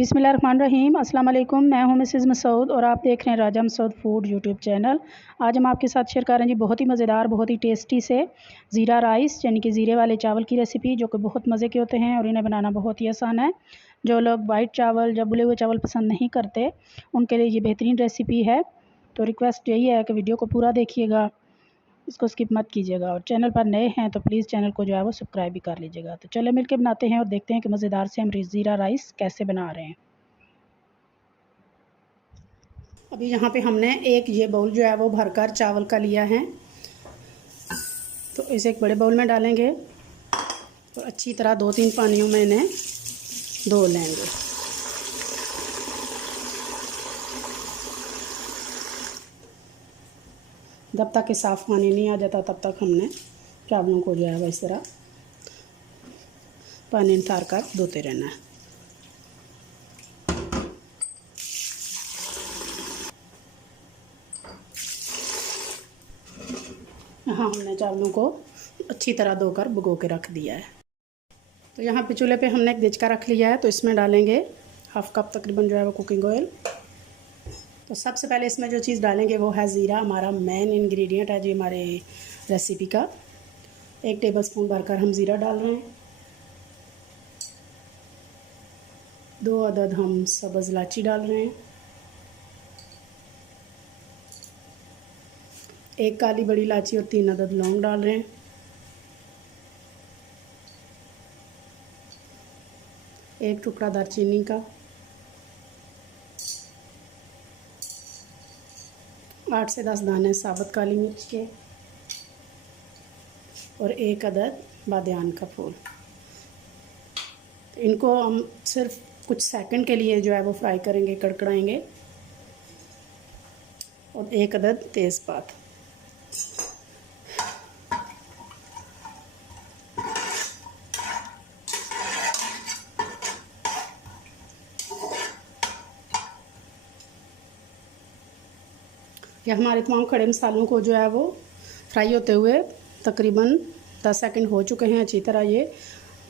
बिस्मिल्लाहिर्रहमानिर्रहीम। अस्सलाम वालेकुम। मैं हूं मिसेज़ मसूद और आप देख रहे हैं राजा मसूद फूड यूट्यूब चैनल। आज हम आपके साथ शेयर कर रहे हैं जी बहुत ही मज़ेदार, बहुत ही टेस्टी से ज़ीरा राइस यानी कि ज़ीरे वाले चावल की रेसिपी, जो कि बहुत मज़े के होते हैं और इन्हें बनाना बहुत ही आसान है। जो लोग वाइट चावल या बुले हुए चावल पसंद नहीं करते, उनके लिए ये बेहतरीन रेसिपी है। तो रिक्वेस्ट यही है कि वीडियो को पूरा देखिएगा, इसको स्किप मत कीजिएगा, और चैनल पर नए हैं तो प्लीज़ चैनल को जो है वो सब्सक्राइब भी कर लीजिएगा। तो चले मिलकर बनाते हैं और देखते हैं कि मज़ेदार से हम ज़ीरा राइस कैसे बना रहे हैं। अभी यहाँ पे हमने एक ये बाउल जो है वो भरकर चावल का लिया है, तो इसे एक बड़े बाउल में डालेंगे और अच्छी तरह 2-3 पानियों में इन्हें धो लेंगे। जब तक कि साफ़ पानी नहीं आ जाता तब तक हमने चावलों को जो है वो इस तरह पानी नितार कर धोते रहना है। यहाँ हमने चावलों को अच्छी तरह धोकर भिगो के रख दिया है। तो यहाँ पे चूल्हे पे हमने एक देचका रख लिया है, तो इसमें डालेंगे हाफ़ कप तकरीबन जो है वो कुकिंग ऑयल। तो सबसे पहले इसमें जो चीज़ डालेंगे वो है ज़ीरा, हमारा मेन इंग्रेडिएंट है जी हमारे रेसिपी का। 1 टेबलस्पून भरकर हम ज़ीरा डाल रहे हैं। 2 अदद हम सब्ज़ इलायची डाल रहे हैं। 1 काली बड़ी इलायची और 3 अदद लौंग डाल रहे हैं। 1 टुकड़ा दालचीनी का, 8 से 10 दाने साबुत काली मिर्च के और 1 अदद बादियान का फूल। तो इनको हम सिर्फ कुछ सेकंड के लिए जो है वो फ्राई करेंगे, कड़कड़ाएंगे। और 1 अदद तेज़पात। यह हमारे तमाम खड़े मसालों को जो है वो फ्राई होते हुए तकरीबन 10 सेकंड हो चुके हैं। अच्छी तरह ये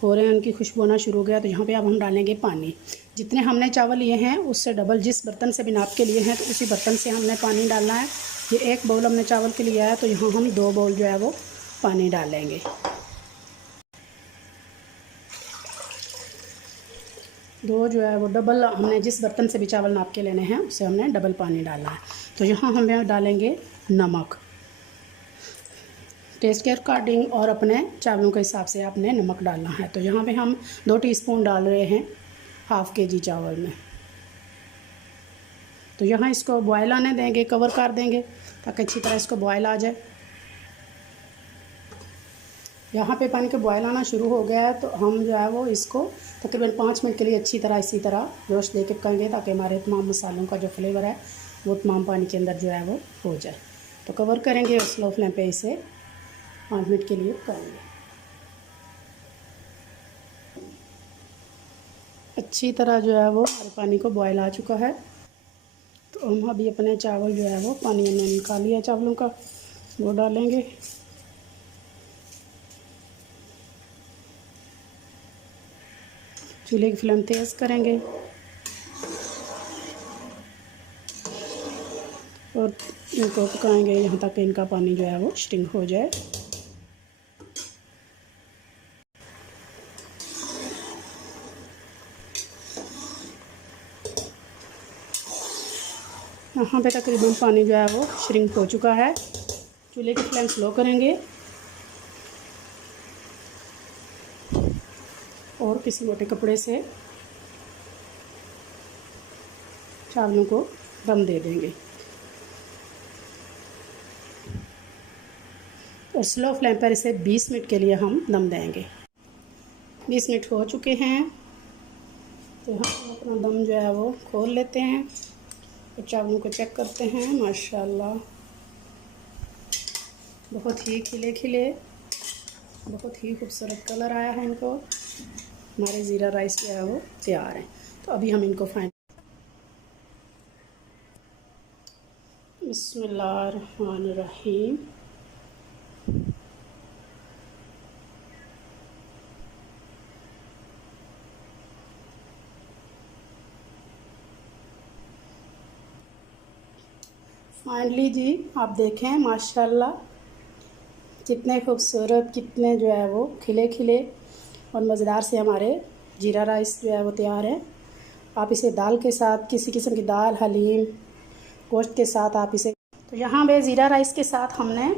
हो रहे हैं, उनकी खुशबू आना शुरू हो गया। तो यहाँ पे अब हम डालेंगे पानी। जितने हमने चावल लिए हैं उससे डबल जिस बर्तन से भी नाप के लिए हैं, तो उसी बर्तन से हमने पानी डालना है। ये 1 बाउल हमने चावल के लिया है, तो यहाँ हम 2 बाउल जो है वो पानी डालेंगे। 2 जो है वो डबल, हमने जिस बर्तन से भी चावल नाप के लेने हैं उससे हमने डबल पानी डालना है। तो यहाँ हमें डालेंगे नमक। टेस्ट के अकॉर्डिंग और अपने चावलों के हिसाब से आपने नमक डालना है। तो यहाँ पे हम 2 टीस्पून डाल रहे हैं हाफ़ केजी चावल में। तो यहाँ इसको बॉयल आने देंगे, कवर कर देंगे ताकि अच्छी तरह इसको बॉयल आ जाए। यहाँ पे पानी के बॉयल आना शुरू हो गया है, तो हम जो है वो इसको तकरीबन 5 मिनट के लिए अच्छी तरह इसी तरह रोस्ट दे के पकाएंगे, ताकि हमारे तमाम मसालों का जो फ्लेवर है वो तमाम पानी के अंदर जो है वो हो जाए। तो कवर करेंगे और स्लो फ्लेम पे इसे 5 मिनट के लिए पकाएंगे। अच्छी तरह जो है वो हमारे पानी को बॉयल आ चुका है। तो हम अभी अपने चावल जो है वो पानी हमने निकाल लिया चावलों का, वो डालेंगे। चूल्हे की फ्लेम तेज़ करेंगे और इनको पकाएंगे यहाँ तक कि इनका पानी जो है वो स्टिंग हो जाए। यहाँ पे तकरीबन पानी जो है वो श्रिंक हो चुका है। चूल्हे की फ्लेम स्लो करेंगे और किसी मोटे कपड़े से चावलों को दम दे देंगे और स्लो फ्लेम पर इसे 20 मिनट के लिए हम दम देंगे। 20 मिनट हो चुके हैं, तो हम अपना दम जो है वो खोल लेते हैं और चावलों को चेक करते हैं। माशाल्लाह बहुत ही खिले खिले, बहुत ही खूबसूरत कलर आया है इनको। हमारे ज़ीरा राइस जो है वो तैयार है। तो अभी हम इनको बिस्मिल्लाहिर्रहमानिर्रहीम। फाइनली जी आप देखें माशाल्लाह कितने खूबसूरत, कितने जो है वो खिले खिले और मज़ेदार से हमारे जीरा राइस जो है वो तैयार है। आप इसे दाल के साथ, किसी किस्म की दाल, हलीम, गोश्त के साथ आप इसे, तो यहाँ पे ज़ीरा राइस के साथ हमने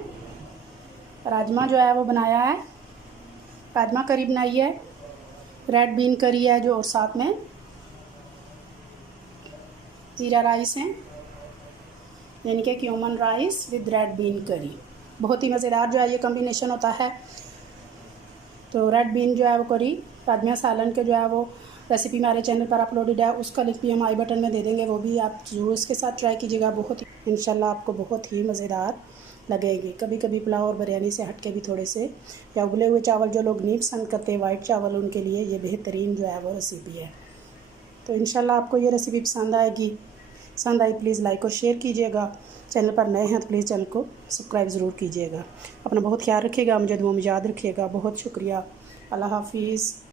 राजमा जो है वो बनाया है, राजमा करी बनाई है, रेड बीन करी है जो, और साथ में ज़ीरा राइस है, यानी कि cumin rice with red been करी। बहुत ही मज़ेदार जो है ये कॉम्बिनेशन होता है। तो रेड बीन जो है वो करी, राजमा सालन के जो है वो रेसिपी हमारे चैनल पर अपलोडेड है, उसका लिंक भी हम आई बटन में दे देंगे, वो भी आप ज़रूर इसके साथ ट्राई कीजिएगा। बहुत ही इंशाल्लाह आपको बहुत ही मज़ेदार लगेगी। कभी कभी पुलाव और बिरयानी से हट के भी थोड़े से, या उबले हुए चावल जो लोग नहीं पसंद करते वाइट चावल, उनके लिए ये बेहतरीन जो है वो रेसिपी है। तो इंशाल्लाह आपको ये रेसिपी पसंद आएगी। पसंद आई प्लीज़ लाइक और शेयर कीजिएगा। चैनल पर नए हैं तो प्लीज़ चैनल को सब्सक्राइब ज़रूर कीजिएगा। अपना बहुत ख्याल रखिएगा, मुझे दुआ में याद रखिएगा। बहुत शुक्रिया। अल्लाह हाफिज़।